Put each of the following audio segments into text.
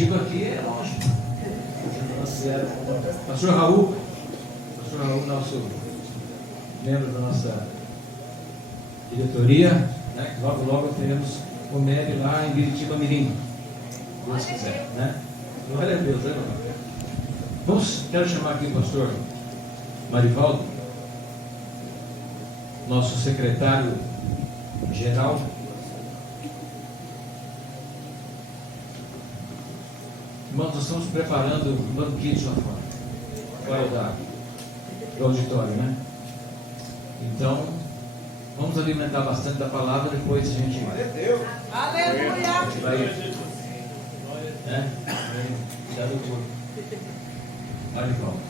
Biritiba aqui é longe. Pastor Raul, nosso membro da nossa diretoria, né? Logo teremos o MEB lá em Biritiba Mirim, se Deus quiser, né? Glória a Deus, né, irmão? Quero chamar aqui o pastor Marivaldo, nosso secretário geral. Irmãos, nós estamos preparando um banquete lá fora, fora do auditório, né? Então, vamos alimentar bastante da palavra, depois a gente vai. Aleluia! A gente vai, né? Cuidar do corpo. Marivaldo.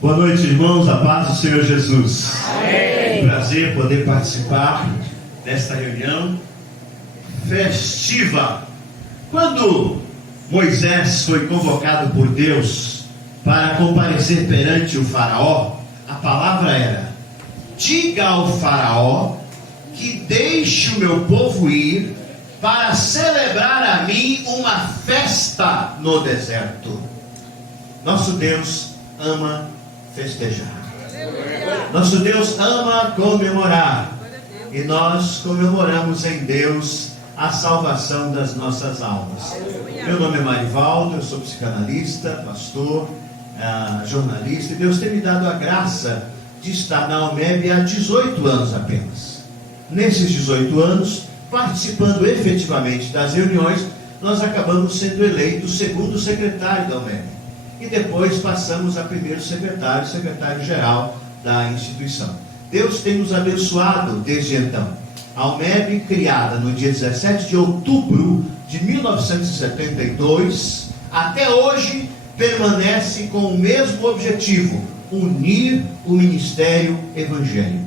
Boa noite, irmãos, a paz do Senhor Jesus. Amém. É um prazer poder participar desta reunião festiva. Quando Moisés foi convocado por Deus para comparecer perante o faraó, a palavra era: diga ao faraó que deixe o meu povo ir para celebrar a mim uma festa no deserto. Nosso Deus ama festejar. Nosso Deus ama comemorar. E nós comemoramos em Deus a salvação das nossas almas. Meu nome é Marivaldo, eu sou psicanalista, pastor, jornalista, e Deus tem me dado a graça de estar na UMEB há 18 anos apenas. Nesses 18 anos, participando efetivamente das reuniões, nós acabamos sendo eleitos segundo secretário da UMEB. E depois passamos a primeiro secretário-geral da instituição. Deus tem nos abençoado desde então. A UMEB, criada no dia 17 de outubro de 1972, até hoje permanece com o mesmo objetivo: unir o ministério evangélico.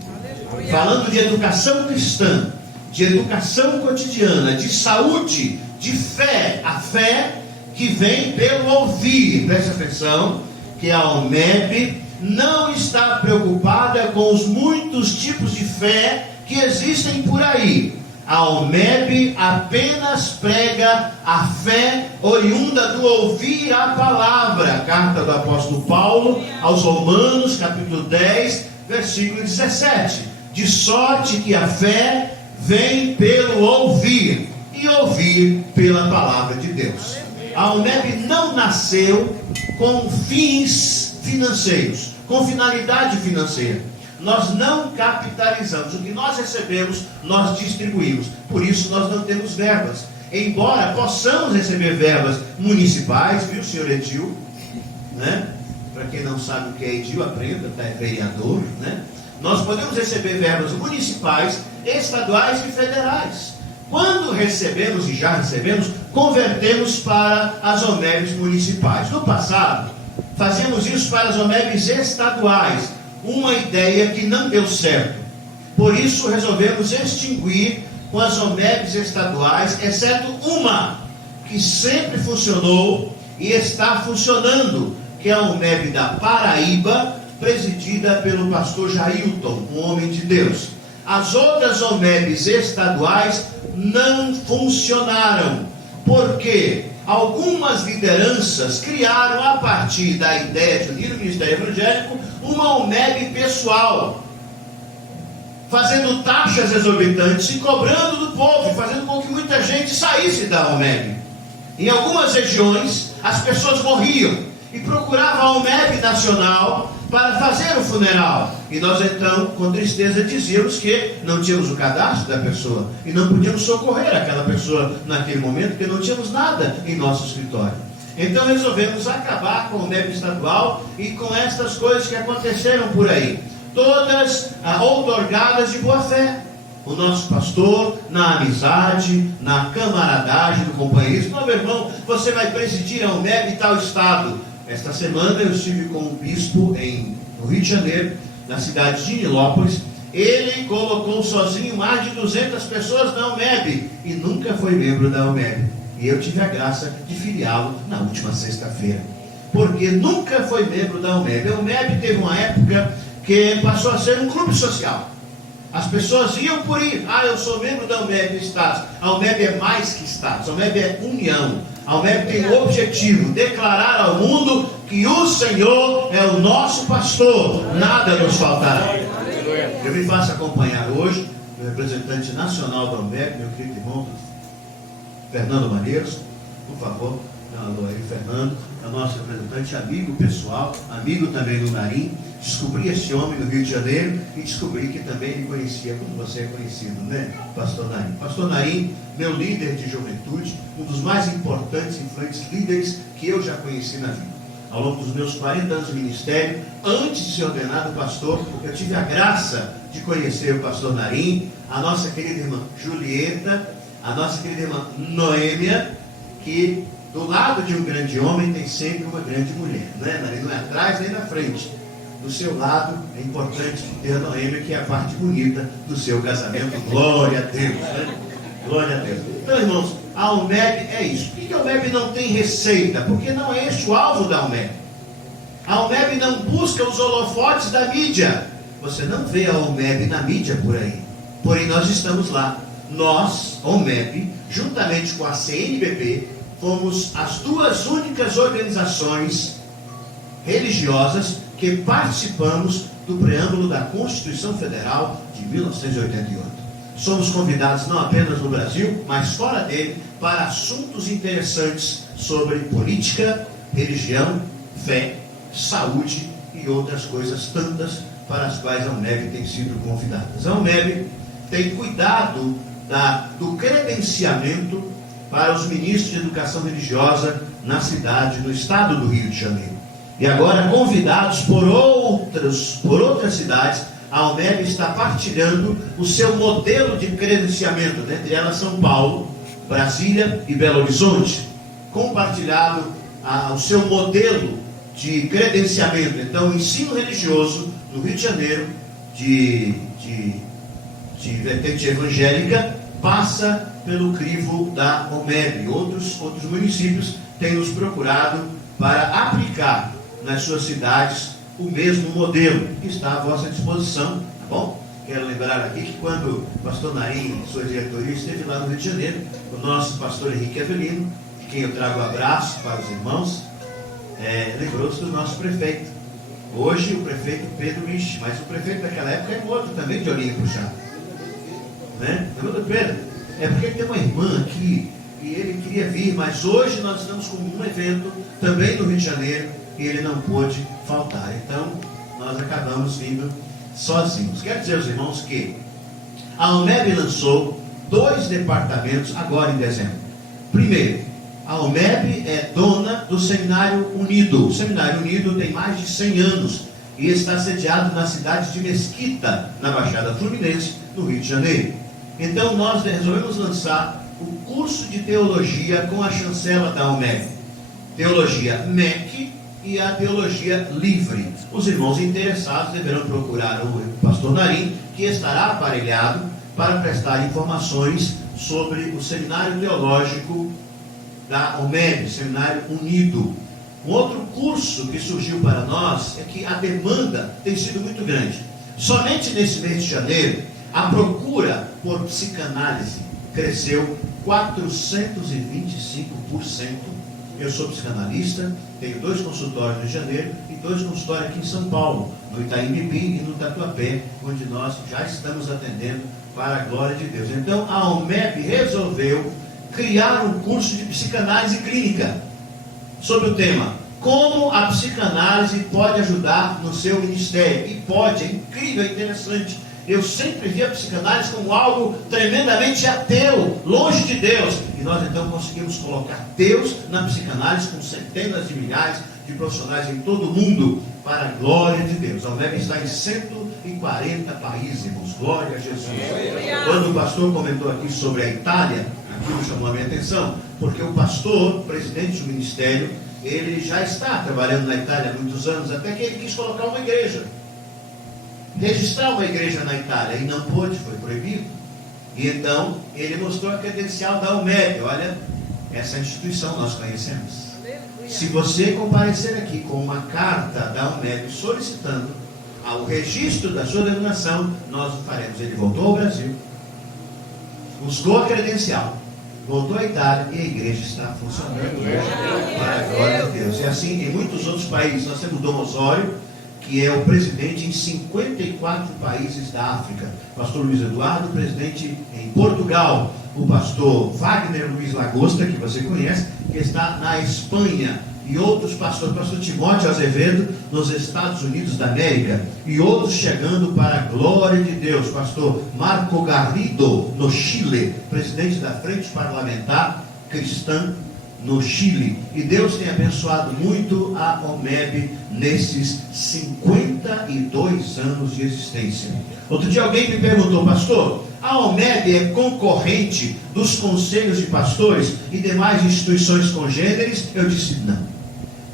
Falando de educação cristã, de educação cotidiana, de saúde, de fé, a fé que vem pelo ouvir. Presta atenção que a UMEB não está preocupada com os muitos tipos de fé que existem por aí. A UMEB apenas prega a fé oriunda do ouvir a palavra. Carta do apóstolo Paulo aos Romanos, capítulo 10, versículo 17. De sorte que a fé vem pelo ouvir, e ouvir pela palavra de Deus. A UMEB não nasceu com fins financeiros, com finalidade financeira. Nós não capitalizamos. O que nós recebemos, nós distribuímos. Por isso nós não temos verbas. Embora possamos receber verbas municipais, viu, senhor Edil? Né? Para quem não sabe o que é Edil, aprenda, tá? É vereador, né? Nós podemos receber verbas municipais, estaduais e federais. Quando recebemos, e já recebemos, convertemos para as OMEBs municipais. No passado, fazíamos isso para as OMEBs estaduais, uma ideia que não deu certo. Por isso, resolvemos extinguir com as OMEBs estaduais, exceto uma, que sempre funcionou e está funcionando, que é a OMEB da Paraíba, presidida pelo pastor Jailton, um homem de Deus. As outras OMEBs estaduais não funcionaram, porque algumas lideranças criaram, a partir da ideia de unir o ministério evangélico, uma OMEB pessoal, fazendo taxas exorbitantes e cobrando do povo, fazendo com que muita gente saísse da OMEB. Em algumas regiões, as pessoas morriam e procuravam a OMEB nacional para fazer o funeral. E nós então, com tristeza, dizíamos que não tínhamos o cadastro da pessoa e não podíamos socorrer aquela pessoa naquele momento, porque não tínhamos nada em nosso escritório. Então resolvemos acabar com o MEB estadual e com estas coisas que aconteceram por aí, todas outorgadas de boa fé. O nosso pastor, na amizade, na camaradagem, no companheirismo: não, meu irmão, você vai presidir a UMEB em tal estado. Esta semana eu estive com um bispo no Rio de Janeiro, na cidade de Nilópolis. Ele colocou sozinho mais de 200 pessoas na UMEB e nunca foi membro da UMEB. E eu tive a graça de filiá-lo na última sexta-feira, porque nunca foi membro da UMEB. A UMEB teve uma época que passou a ser um clube social. As pessoas iam por ir. Eu sou membro da UMEB Status. A UMEB é mais que status. A UMEB é união. A UMEB tem o objetivo: declarar ao mundo que o Senhor é o nosso pastor. Nada nos faltará. Eu me faço acompanhar hoje o representante nacional da UMEB, meu querido irmão Fernando Maneiros. Por favor, alô aí, Fernando, é o nosso representante, amigo pessoal, amigo também do Narim. Descobri esse homem no Rio de Janeiro e descobri que também ele conhecia, como você é conhecido, né, Pastor Narim? Pastor Narim, meu líder de juventude, um dos mais importantes e influentes líderes que eu já conheci na vida. Ao longo dos meus 40 anos de ministério, antes de ser ordenado pastor, eu tive a graça de conhecer o pastor Narim, a nossa querida irmã Julieta, a nossa querida irmã Noêmia, que do lado de um grande homem tem sempre uma grande mulher, né? Narim não é atrás nem na frente. Do seu lado é importante ter a Noêmia, que é a parte bonita do seu casamento. Glória a Deus, né? Glória a Deus. Então, irmãos, a UMEB é isso. Por que a UMEB não tem receita? Porque não é esse o alvo da UMEB. A UMEB não busca os holofotes da mídia. Você não vê a UMEB na mídia por aí. Porém, nós estamos lá. Nós, a UMEB, juntamente com a CNBB, fomos as duas únicas organizações religiosas que participamos do preâmbulo da Constituição Federal de 1988. Somos convidados não apenas no Brasil, mas fora dele, para assuntos interessantes sobre política, religião, fé, saúde e outras coisas tantas para as quais a UMEB tem sido convidada. A UMEB tem cuidado do credenciamento para os ministros de educação religiosa na cidade, no estado do Rio de Janeiro. E agora, convidados por outras cidades, a UMEB está partilhando o seu modelo de credenciamento, dentre elas São Paulo, Brasília e Belo Horizonte, compartilhado o seu modelo de credenciamento. Então, o ensino religioso no Rio de Janeiro, de vertente evangélica, passa pelo crivo da UMEB. Outros municípios têm nos procurado para aplicar nas suas cidades o mesmo modelo, que está à vossa disposição, tá bom? Quero lembrar aqui que quando o pastor Narim e sua diretoria esteve lá no Rio de Janeiro, o nosso pastor Henrique Avelino, de quem eu trago abraço para os irmãos, lembrou-se do nosso prefeito. Hoje o prefeito Pedro Mich, mas o prefeito daquela época é outro também de olhinho puxado, né? Lembra do Pedro? É porque ele tem uma irmã aqui e ele queria vir, mas hoje nós estamos com um evento também no Rio de Janeiro e ele não pôde faltar. Então nós acabamos vindo sozinhos. Quero dizer aos irmãos que a UMEB lançou 2 departamentos agora em dezembro. Primeiro, a UMEB é dona do Seminário Unido. O Seminário Unido tem mais de 100 anos e está sediado na cidade de Mesquita, na Baixada Fluminense, no Rio de Janeiro. Então nós resolvemos lançar o curso de teologia com a chancela da UMEB. Teologia MEC e a teologia livre. Os irmãos interessados deverão procurar o pastor Narim, que estará aparelhado para prestar informações sobre o seminário teológico da UMEB, Seminário Unido. Um outro curso que surgiu para nós é que a demanda tem sido muito grande. Somente nesse mês de janeiro, a procura por psicanálise cresceu 425%. Eu sou psicanalista, tenho 2 consultórios no Rio de Janeiro e 2 consultórios aqui em São Paulo, no Itaim Bibi e no Tatuapé, onde nós já estamos atendendo para a glória de Deus. Então a UMEB resolveu criar um curso de psicanálise clínica sobre o tema: como a psicanálise pode ajudar no seu ministério. E pode, é incrível, é interessante. Eu sempre vi a psicanálise como algo tremendamente ateu, longe de Deus. E nós então conseguimos colocar Deus na psicanálise com centenas de milhares de profissionais em todo o mundo, para a glória de Deus. A UMEB está em 140 países, irmãos. Glória a Jesus. Quando o pastor comentou aqui sobre a Itália, aquilo chamou a minha atenção, porque o pastor, presidente do ministério, ele já está trabalhando na Itália há muitos anos, até que ele quis colocar uma igreja, registrar uma igreja na Itália, e não pôde, foi proibido. E então ele mostrou a credencial da UMEB. Olha, essa instituição nós conhecemos. Se você comparecer aqui com uma carta da UMEB solicitando ao registro da sua denominação, nós o faremos. Ele voltou ao Brasil, buscou a credencial, voltou à Itália e a igreja está funcionando hoje. Para a glória de Deus. E assim em muitos outros países. Nós temos o Dom Osório, que é o presidente em 54 países da África. Pastor Luiz Eduardo, presidente em Portugal. O pastor Wagner Luiz Lagosta, que você conhece, que está na Espanha. E outros pastores, pastor Timóteo Azevedo, nos Estados Unidos da América. E outros chegando para a glória de Deus. Pastor Marco Garrido, no Chile, presidente da Frente Parlamentar Cristã no Chile. E Deus tem abençoado muito a OMEB nesses 52 anos de existência. Outro dia alguém me perguntou: pastor, a OMEB é concorrente dos conselhos de pastores e demais instituições congêneres? Eu disse: não.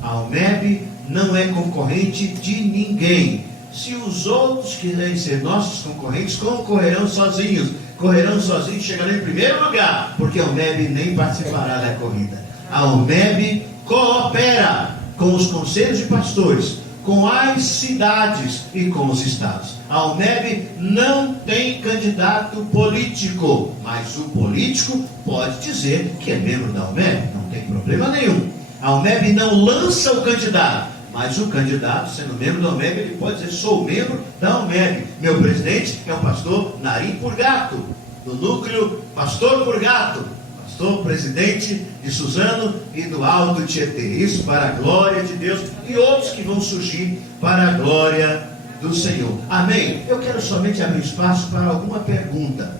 A OMEB não é concorrente de ninguém. Se os outros quiserem ser nossos concorrentes, concorrerão sozinhos. Correrão sozinhos, chegarão em primeiro lugar, porque a OMEB nem participará da corrida. A OMEB coopera com os conselhos de pastores, com as cidades e com os estados. A OMEB não tem candidato político, mas o político pode dizer que é membro da OMEB, não tem problema nenhum. A OMEB não lança o candidato, mas o candidato, sendo membro da OMEB, ele pode dizer: sou membro da OMEB. Meu presidente é o pastor Narim Purgato, do núcleo Pastor Purgato, pastor presidente de Suzano e do Alto Tietê. Isso para a glória de Deus, e outros que vão surgir para a glória do Senhor. Amém? Eu quero somente abrir espaço para alguma pergunta.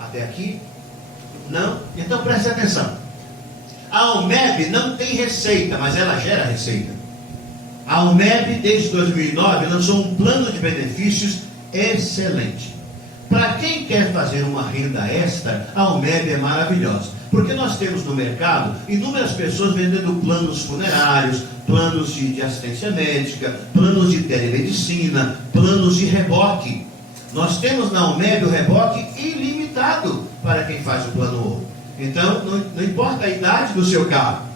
Até aqui? Não? Então preste atenção. A OMEB não tem receita, mas ela gera receita. A OMEB, desde 2009, lançou um plano de benefícios excelente. Para quem quer fazer uma renda extra, a OMEB é maravilhosa. Porque nós temos no mercado inúmeras pessoas vendendo planos funerários, planos de assistência médica, planos de telemedicina, planos de reboque. Nós temos na OMEB o reboque ilimitado para quem faz o plano ouro. Então, não importa a idade do seu carro,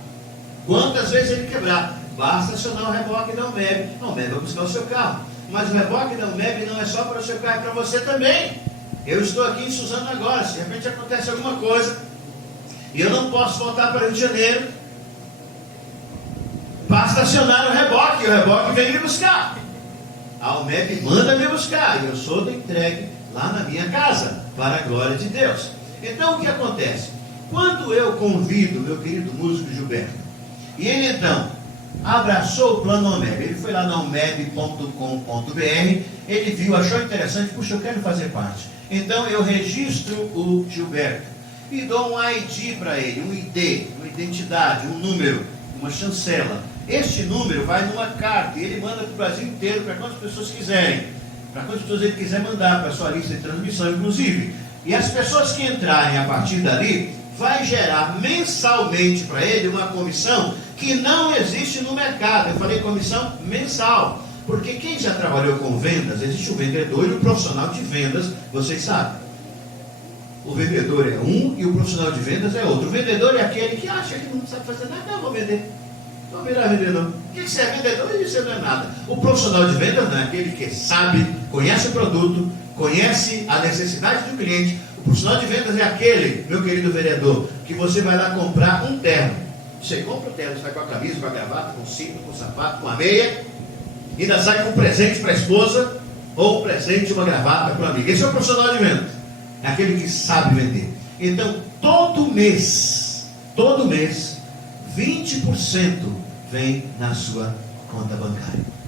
quantas vezes ele quebrar, basta acionar o reboque da OMEB. A OMEB vai buscar o seu carro. Mas o reboque da OMEB não é só para o seu carro, é para você também. Eu estou aqui em Suzano agora. Se de repente acontece alguma coisa e eu não posso voltar para o Rio de Janeiro, basta acionar o reboque vem me buscar. A OMEB manda me buscar e eu sou entregue lá na minha casa, para a glória de Deus. Então o que acontece? Quando eu convido meu querido músico Gilberto, e ele então abraçou o plano OMEB, ele foi lá na omeb.com.br, ele viu, achou interessante: puxa, eu quero fazer parte. Então eu registro o Gilberto e dou um ID para ele, um ID, uma identidade, um número, uma chancela. Este número vai numa carta e ele manda para o Brasil inteiro, para quantas pessoas quiserem, para quantas pessoas ele quiser mandar, para a sua lista de transmissão inclusive. E as pessoas que entrarem a partir dali, vai gerar mensalmente para ele uma comissão que não existe no mercado. Eu falei comissão mensal, porque quem já trabalhou com vendas, existe o vendedor e o profissional de vendas, vocês sabem. O vendedor é um e o profissional de vendas é outro. O vendedor é aquele que acha que não sabe fazer nada. Não, vou vender. Vou virar vendedor. O que você é vendedor? Isso não é nada. O profissional de vendas não é aquele que sabe, conhece o produto, conhece a necessidade do cliente. O profissional de vendas é aquele, meu querido vereador, que você vai lá comprar um terno. Você compra o terno, você vai com a camisa, com a gravata, com o cinto, com o sapato, com a meia, e ainda sai com um presente para a esposa, ou um presente, uma gravata para o amigo. Esse é o profissional de vendas. É aquele que sabe vender. Então, todo mês, 20% vem na sua conta bancária.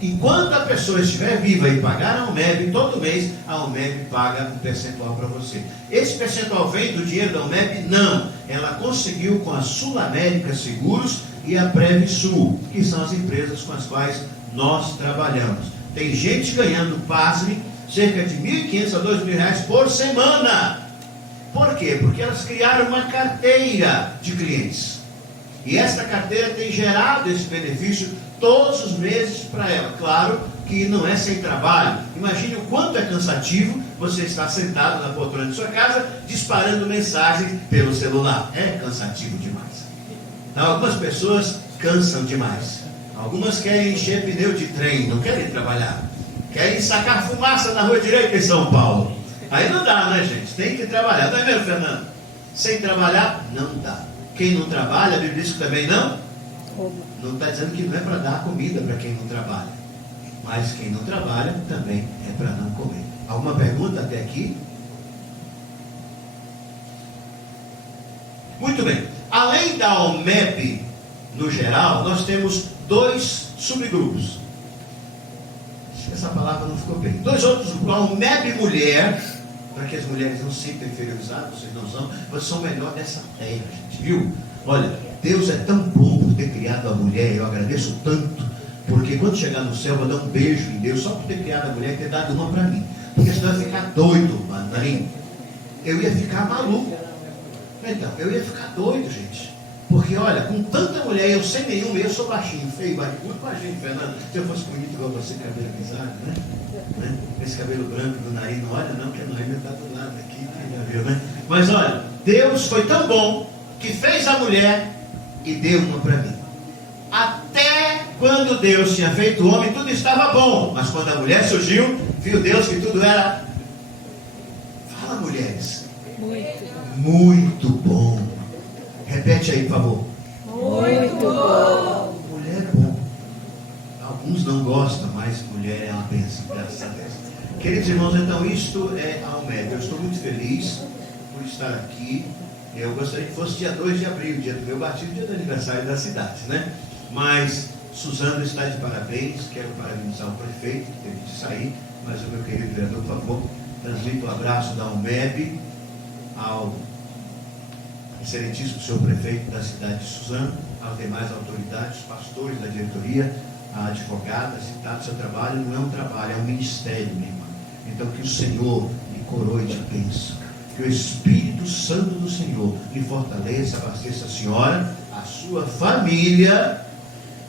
Enquanto a pessoa estiver viva e pagar a OMEB, todo mês a OMEB paga um percentual para você. Esse percentual vem do dinheiro da OMEB? Não. Ela conseguiu com a Sul América Seguros e a Previsul, que são as empresas com as quais nós trabalhamos. Tem gente ganhando, pasme, cerca de R$ 1.500 a R$ 2.000 por semana. Por quê? Porque elas criaram uma carteira de clientes. E esta carteira tem gerado esse benefício todos os meses para ela. Claro que não é sem trabalho. Imagine o quanto é cansativo você estar sentado na poltrona de sua casa, disparando mensagens pelo celular. É cansativo demais. Então, algumas pessoas cansam demais. Algumas querem encher pneu de trem, não querem trabalhar. Querem sacar fumaça na rua direita em São Paulo. Aí não dá, né, gente? Tem que trabalhar, não é mesmo, Fernando? Sem trabalhar, não dá. Quem não trabalha, a Bíblia diz que também não. Não está dizendo que não é para dar comida para quem não trabalha. Mas quem não trabalha também é para não comer. Alguma pergunta até aqui? Muito bem. Além da Almeb, no geral, nós temos 2 subgrupos. Acho que essa palavra não ficou bem. 2 outros grupos. A Almeb mulher, para que as mulheres não se sintam inferiorizadas, vocês são melhor dessa terra, gente, viu? Olha, Deus é tão bom por ter criado a mulher, eu agradeço tanto, porque quando chegar no céu eu vou dar um beijo em Deus, só por ter criado a mulher e ter dado uma para mim. Porque senão eu ia ficar doido, mandarim. Eu ia ficar maluco. Então, eu ia ficar doido, gente. Porque, olha, com tanta mulher, eu sem nenhuma, eu sou baixinho, feio, barrigudo, imagina, Fernando, se eu fosse bonito igual você, cabelo alisado, né? Esse cabelo branco do nariz, não olha não, que o nariz está do lado aqui, já viu, né? Mas olha, Deus foi tão bom que fez a mulher e deu uma para mim. Até quando Deus tinha feito o homem, tudo estava bom. Mas quando a mulher surgiu, viu Deus que tudo era... Fala, mulheres. Muito bom. Repete aí, por favor. Muito bom. Mulher é bom. Alguns não gostam, mas mulher é uma bênção, graças a Deus. Queridos irmãos, então isto é a Almeb. Eu estou muito feliz por estar aqui. Eu gostaria que fosse dia 2 de abril, dia do meu batismo, dia do aniversário da cidade, né? Mas Suzano está de parabéns. Quero parabenizar o prefeito, que teve de sair, mas o meu querido vereador, por favor, transmita o abraço da Almeb ao excelentíssimo senhor prefeito da cidade de Suzano, às demais autoridades, pastores da diretoria, a advogada, citado. Seu trabalho não é um trabalho, é um ministério, minha irmã. Então que o Senhor lhe coroe de bênção, que o Espírito Santo do Senhor lhe fortaleça, abasteça a senhora, a sua família,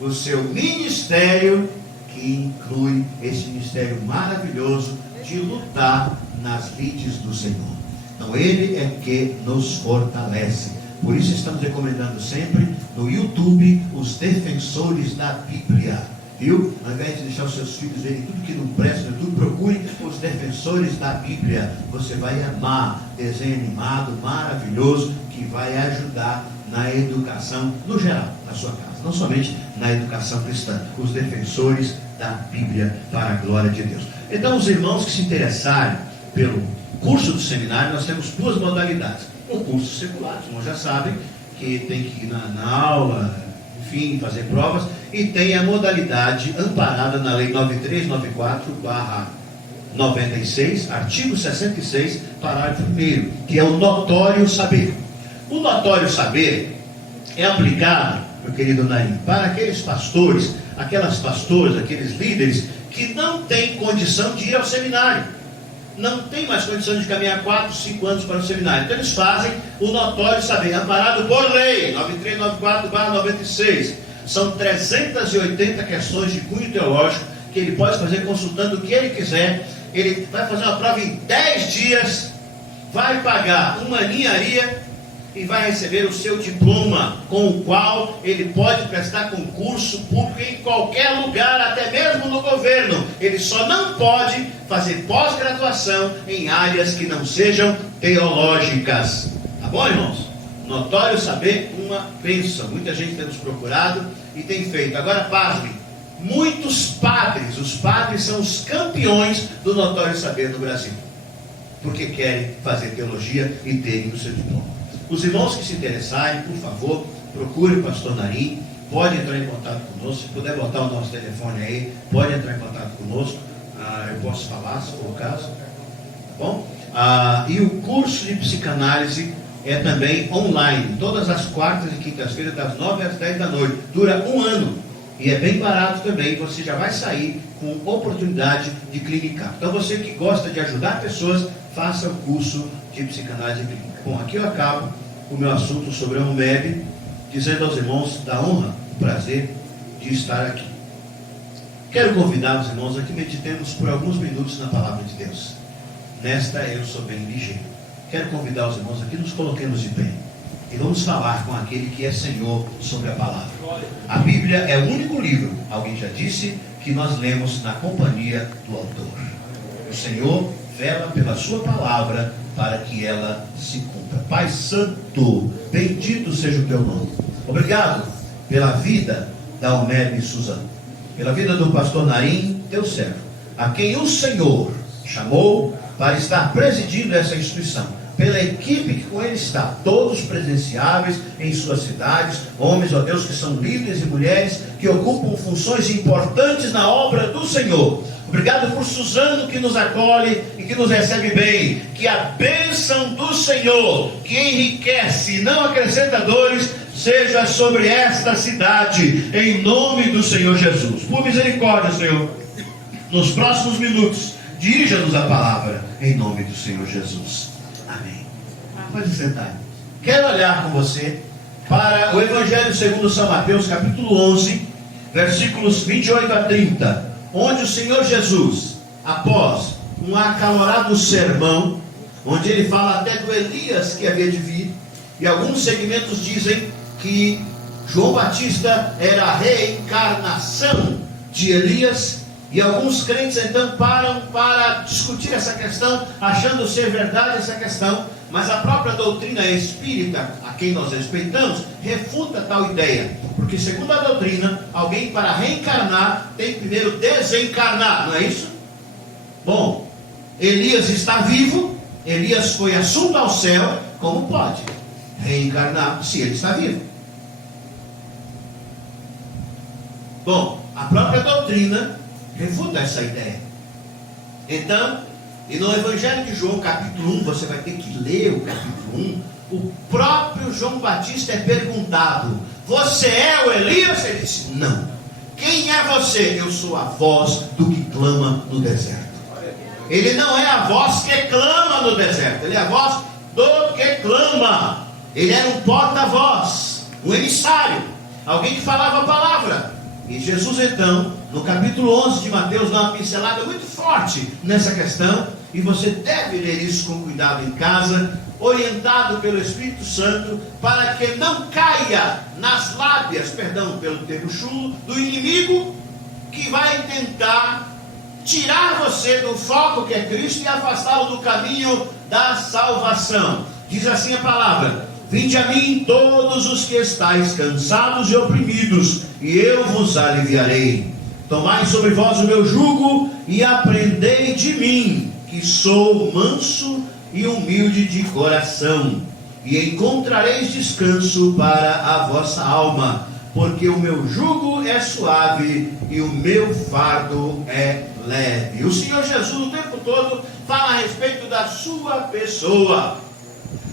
o seu ministério, que inclui esse ministério maravilhoso de lutar nas lides do Senhor. Então Ele é que nos fortalece. Por isso estamos recomendando sempre no YouTube os defensores da Bíblia. Viu? Ao invés de deixar os seus filhos verem tudo que não presta no YouTube, procure os defensores da Bíblia. Você vai amar. Desenho animado, maravilhoso, que vai ajudar na educação, no geral, na sua casa. Não somente na educação cristã. Os defensores da Bíblia, para a glória de Deus. Então, os irmãos que se interessarem pelo curso do seminário, nós temos 2 modalidades. O curso secular, os irmãos já sabem que tem que ir na aula, enfim, fazer provas, e tem a modalidade amparada na Lei 9394/96, artigo 66, parágrafo 1º, que é o notório saber. O notório saber é aplicado, meu querido Naim, para aqueles pastores, aquelas pastoras, aqueles líderes que não têm condição de ir ao seminário. Não tem mais condição de caminhar 4, 5 anos para o seminário. Então eles fazem o notório saber, amparado por lei, 9394/96. São 380 questões de cunho teológico que ele pode fazer consultando o que ele quiser. Ele vai fazer uma prova em 10 dias, vai pagar uma ninharia e vai receber o seu diploma, com o qual ele pode prestar concurso público em qualquer lugar, até mesmo no governo. Ele só não pode fazer pós-graduação em áreas que não sejam teológicas. Tá bom, irmãos? Notório saber, uma bênção. Muita gente tem nos procurado e tem feito. Agora, pasmem, muitos padres, os padres são os campeões do notório saber no Brasil, porque querem fazer teologia e terem o seu diploma. Os irmãos que se interessarem, por favor, procure o pastor Narim, pode entrar em contato conosco. Se puder botar o nosso telefone aí, pode entrar em contato conosco. Eu posso falar, se for o caso. Tá bom? E o curso de psicanálise é também online, todas as quartas e quintas-feiras, das 9 às 10 da noite. Dura 1 ano. E é bem barato também. Você já vai sair com oportunidade de clinicar. Então você que gosta de ajudar pessoas, faça o curso de psicanálise clínica. Bom, aqui eu acabo o meu assunto sobre a Almeb, dizendo aos irmãos da honra, o prazer de estar aqui. Quero convidar os irmãos a que meditemos por alguns minutos na palavra de Deus. Nesta eu sou bem ligeiro. Quero convidar os irmãos a que nos coloquemos de pé e vamos falar com aquele que é Senhor sobre a palavra. A Bíblia é o único livro, alguém já disse, que nós lemos na companhia do autor. O Senhor vela pela sua palavra para que ela se cumpra. Pai Santo, bendito seja o teu nome. Obrigado pela vida da Oneb Suzano, pela vida do pastor Narim, teu servo, a quem o Senhor chamou para estar presidindo essa instituição, pela equipe que com ele está, todos presenciáveis em suas cidades, homens, ó Deus, que são líderes e mulheres que ocupam funções importantes na obra do Senhor. Obrigado por Suzano, que nos acolhe e que nos recebe bem. Que a bênção do Senhor, que enriquece e não acrescenta dores, seja sobre esta cidade, em nome do Senhor Jesus. Por misericórdia, Senhor, nos próximos minutos, dirija-nos a palavra, em nome do Senhor Jesus. Amém. Pode sentar. Quero olhar com você para o Evangelho segundo São Mateus, capítulo 11, versículos 28 a 30, onde o Senhor Jesus, após um acalorado sermão, onde ele fala até do Elias que havia de vir, e alguns segmentos dizem que João Batista era a reencarnação de Elias, e alguns crentes então param para discutir essa questão, achando ser verdade essa questão, mas a própria doutrina espírita, a quem nós respeitamos, refuta tal ideia, porque segundo a doutrina, alguém para reencarnar tem primeiro desencarnar, não é isso? Bom, Elias está vivo, Elias foi assunto ao céu, como pode reencarnar se ele está vivo? Bom, a própria doutrina refuta essa ideia. Então, e no Evangelho de João, capítulo 1, você vai ter que ler o capítulo 1, o próprio João Batista é perguntado: você é o Elias? Ele disse: não. Quem é você? Eu sou a voz do que clama no deserto. Ele não é a voz que clama no deserto, ele é a voz do que clama. Ele era um porta-voz, um emissário, alguém que falava a palavra. E Jesus então, no capítulo 11 de Mateus, dá uma pincelada muito forte nessa questão, e você deve ler isso com cuidado em casa, orientado pelo Espírito Santo, para que não caia nas lábias, perdão pelo termo chulo, do inimigo, que vai tentar tirar você do foco que é Cristo e afastá-lo do caminho da salvação. Diz assim a palavra: vinde a mim todos os que estáis cansados e oprimidos, e eu vos aliviarei. Tomai sobre vós o meu jugo e aprendei de mim, que sou manso e humilde de coração, e encontrareis descanso para a vossa alma, porque o meu jugo é suave e o meu fardo é leve. O Senhor Jesus o tempo todo fala a respeito da sua pessoa.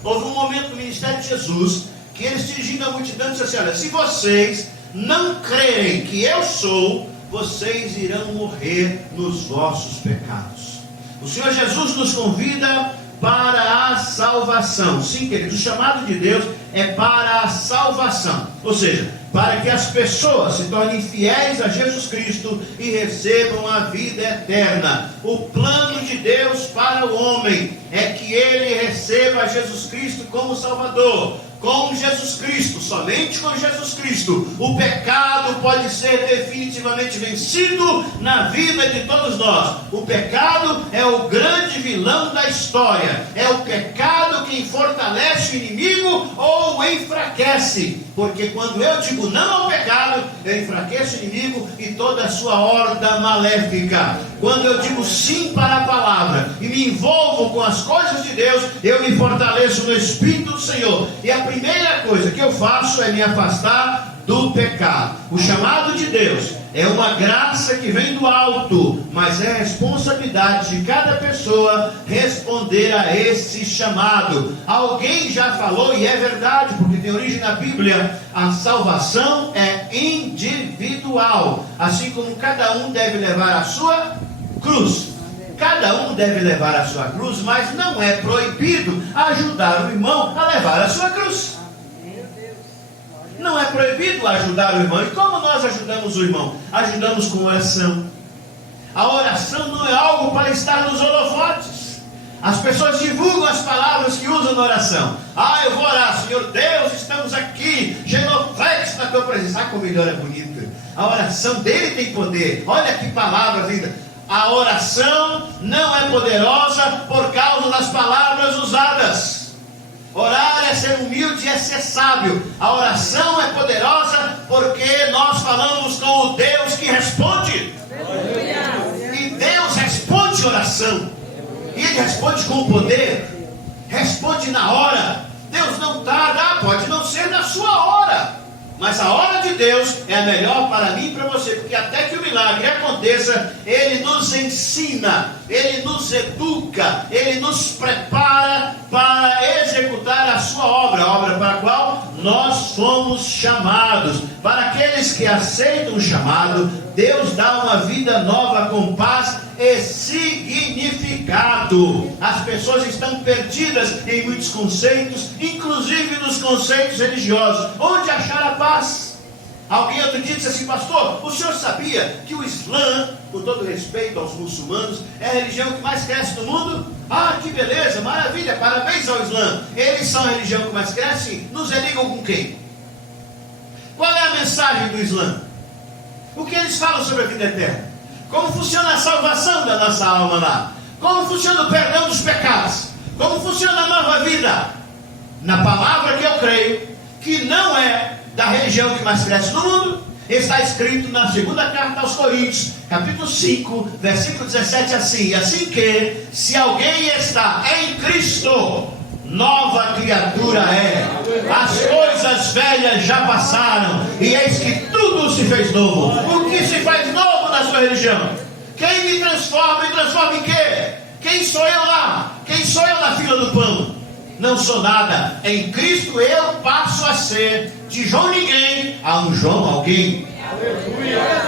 Houve um momento no ministério de Jesus que ele se dirigindo à multidão disse assim: olha, se vocês não crerem que eu sou, vocês irão morrer nos vossos pecados. O Senhor Jesus nos convida para a salvação. Sim, queridos, o chamado de Deus é para a salvação, ou seja, para que as pessoas se tornem fiéis a Jesus Cristo e recebam a vida eterna. O plano de Deus para o homem é que ele receba Jesus Cristo como Salvador. Com Jesus Cristo, somente com Jesus Cristo, o pecado pode ser definitivamente vencido na vida de todos nós. O pecado é o grande vilão da história. É o pecado quem fortalece o inimigo ou o enfraquece. Porque quando eu digo não ao pecado, eu enfraqueço o inimigo e toda a sua horda maléfica. Quando eu digo sim para a palavra e me envolvo com as coisas de Deus, eu me fortaleço no Espírito do Senhor. E a primeira coisa que eu faço é me afastar do pecado. O chamado de Deus é uma graça que vem do alto, mas é a responsabilidade de cada pessoa responder a esse chamado. Alguém já falou, e é verdade, porque tem origem na Bíblia: a salvação é individual, assim como cada um deve levar a sua cruz. Cada um deve levar a sua cruz, mas não é proibido ajudar o irmão a levar a sua cruz. Não é proibido ajudar o irmão. E como nós ajudamos o irmão? Ajudamos com oração. A oração não é algo para estar nos holofotes. As pessoas divulgam as palavras que usam na oração. Eu vou orar: Senhor Deus, estamos aqui, genuflexo na na tua presença. Ah, como ele ora bonito. A oração dele tem poder. Olha que palavras ainda. A oração não é poderosa por causa das palavras usadas. Orar é ser humilde, é ser sábio. A oração é poderosa porque nós falamos com o Deus que responde. E Deus responde oração. E Ele responde com poder. Responde na hora. Deus não tarda, pode não ser na sua hora, mas a hora de Deus é a melhor para mim e para você, porque até que o milagre aconteça, Ele nos ensina, Ele nos educa, Ele nos prepara para executar a sua obra, a obra para a qual nós fomos chamados. Para aqueles que aceitam o chamado, Deus dá uma vida nova com paz e significado. As pessoas estão perdidas em muitos conceitos, inclusive nos conceitos religiosos. Onde achar a paz? Alguém outro dia disse assim: pastor, o senhor sabia que o Islã, com todo respeito aos muçulmanos, é a religião que mais cresce no mundo? Ah, que beleza, maravilha, parabéns ao Islã. Eles são a religião que mais cresce? Nos religam com quem? Qual é a mensagem do Islã? O que eles falam sobre a vida eterna? Como funciona a salvação da nossa alma lá? Como funciona o perdão dos pecados? Como funciona a nova vida? Na palavra que eu creio, que não é da religião que mais cresce no mundo, está escrito na segunda carta aos Coríntios, capítulo 5, versículo 17, assim: assim que, se alguém está em Cristo, nova criatura é. As coisas velhas já passaram, e eis que tudo se fez novo. O que se faz novo na sua religião? Quem me transforma em quê? Quem sou eu lá? Quem sou eu na fila do pão? Não sou nada. Em Cristo eu passo a ser de João ninguém a um João alguém.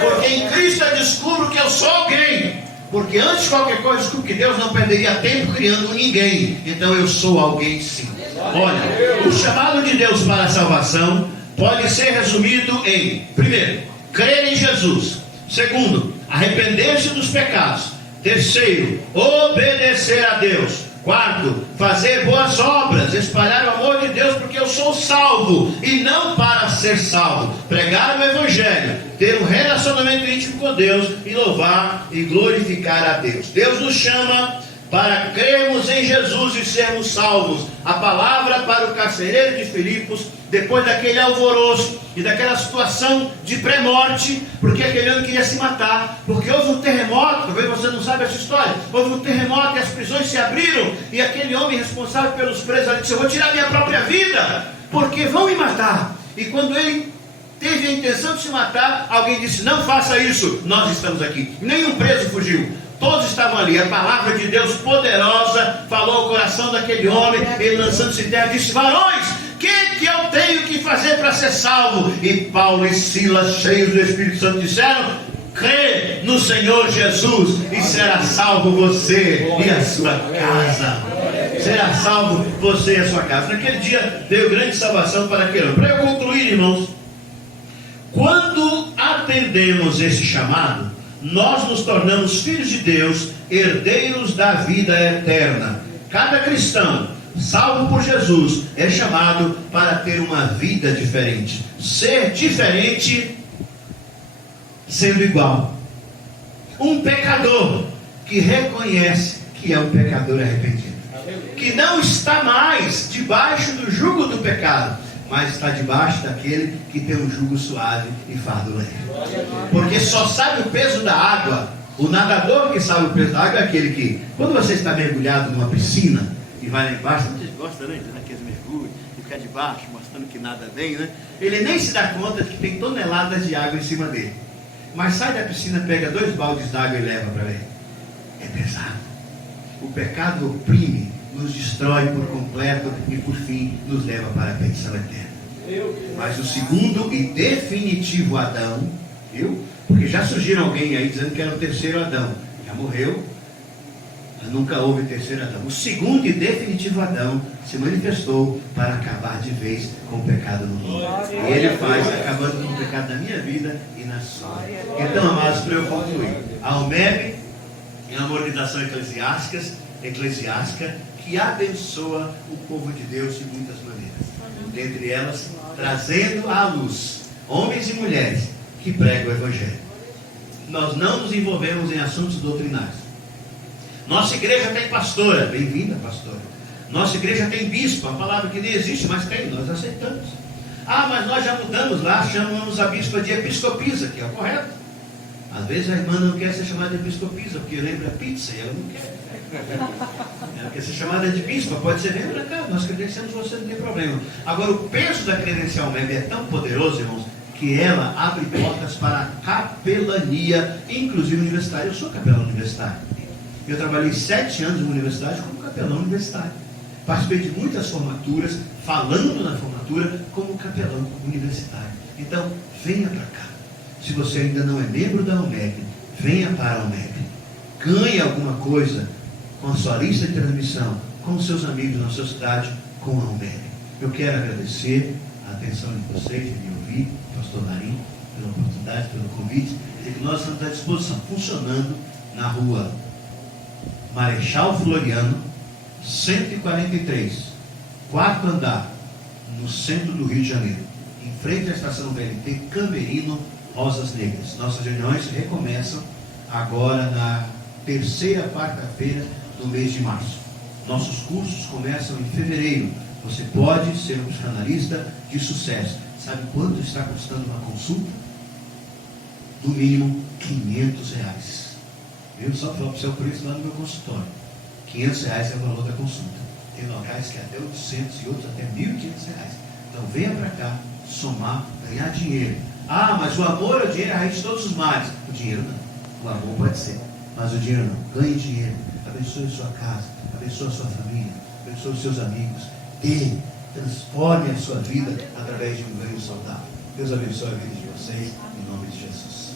Porque em Cristo eu descubro que eu sou alguém. Porque antes de qualquer coisa, descubro que Deus não perderia tempo criando ninguém. Então eu sou alguém sim. Olha, o chamado de Deus para a salvação pode ser resumido em: primeiro, crer em Jesus. Segundo, arrepender-se dos pecados. Terceiro, obedecer a Deus. Quarto, fazer boas obras, espalhar o amor de Deus, porque eu sou salvo e não para ser salvo. Pregar o Evangelho, ter um relacionamento íntimo com Deus e louvar e glorificar a Deus. Deus nos chama para crermos em Jesus e sermos salvos. A palavra para o carcereiro de Filipos, depois daquele alvoroço e daquela situação de pré-morte, porque aquele homem queria se matar, porque houve um terremoto. Talvez você não sabe essa história. Houve um terremoto e as prisões se abriram, e aquele homem responsável pelos presos ali disse: eu vou tirar minha própria vida, porque vão me matar. E quando ele teve a intenção de se matar, alguém disse: não faça isso, nós estamos aqui. Nenhum preso fugiu, todos estavam ali. A palavra de Deus poderosa falou ao coração daquele homem. Ele, lançando-se em terra, disse: varões, o que eu tenho que fazer para ser salvo? E Paulo e Silas, cheios do Espírito Santo, disseram: crê no Senhor Jesus e será salvo você e a sua casa. Será salvo você e a sua casa. Naquele dia veio grande salvação para aquele homem. Para eu concluir, irmãos, quando atendemos esse chamado, nós nos tornamos filhos de Deus, herdeiros da vida eterna. Cada cristão salvo por Jesus é chamado para ter uma vida diferente. Ser diferente sendo igual. Um pecador que reconhece que é um pecador arrependido, que não está mais debaixo do jugo do pecado, mas está debaixo daquele que tem um jugo suave e fardo leve. Porque só sabe o peso da água. O nadador que sabe o peso da água é aquele que, quando você está mergulhado numa piscina e vai lá embaixo, vocês gostam, né, daqueles mergulhos, e ficar debaixo, mostrando que nada vem, né? Ele nem se dá conta de que tem toneladas de água em cima dele. Mas sai da piscina, pega 2 baldes d'água e leva para ele. É pesado. O pecado oprime, nos destrói por completo e por fim nos leva para a perdição eterna. Mas o segundo e definitivo Adão, viu? Porque já surgiram alguém aí dizendo que era o terceiro Adão. Já morreu, mas nunca houve terceiro Adão. O segundo e definitivo Adão se manifestou para acabar de vez com o pecado no mundo. E ele faz acabando com o pecado da minha vida e na sua. Então, amados, para eu concluir, a UMEB é uma organização eclesiástica que abençoa o povo de Deus de muitas maneiras. Dentre elas, trazendo à luz homens e mulheres que pregam o Evangelho. Nós não nos envolvemos em assuntos doutrinários. Nossa igreja tem pastora, bem-vinda pastora. Nossa igreja tem bispo, a palavra que nem existe, mas tem, nós aceitamos. Ah, mas nós já mudamos lá, chamamos a bispa de episcopisa, que é o correto. Às vezes a irmã não quer ser chamada de episcopisa, porque lembra pizza e ela não quer. Ela quer ser chamada de bispa, pode ser, vem pra cá, nós credenciamos você, não tem problema. Agora, o peso da credencial MEB é tão poderoso, irmãos, que ela abre portas para a capelania, inclusive universitária. Eu sou capelão universitário. Eu trabalhei 7 anos na universidade como capelão universitário. Participei de muitas formaturas, falando na formatura como capelão universitário. Então, venha para cá. Se você ainda não é membro da UMEB, venha para a UMEB. Ganhe alguma coisa com a sua lista de transmissão, com os seus amigos na sua cidade, com a UMEB. Eu quero agradecer a atenção de vocês, de me ouvir, pastor Marinho, pela oportunidade, pelo convite, e que nós estamos à disposição, funcionando na rua Marechal Floriano, 143, 4º andar, no centro do Rio de Janeiro, em frente à estação VLT Camerino, Rosas Negras. Nossas reuniões recomeçam agora na 3ª quarta-feira do mês de março. Nossos cursos começam em fevereiro. Você pode ser um psicanalista de sucesso. Sabe quanto está custando uma consulta? No mínimo R$500. Eu só falo para o seu preço lá no meu consultório. R$500 é o valor da consulta. Tem locais que é até 800 e outros até R$1.500. Então venha para cá, somar, ganhar dinheiro. Ah, mas o amor é o dinheiro, a raiz de todos os males. O dinheiro não. O amor pode ser, mas o dinheiro não. Ganhe dinheiro. Abençoe sua casa, abençoe a sua família, abençoe os seus amigos. Dê, transforme a sua vida através de um ganho saudável. Deus abençoe a vida de vocês, em nome de Jesus.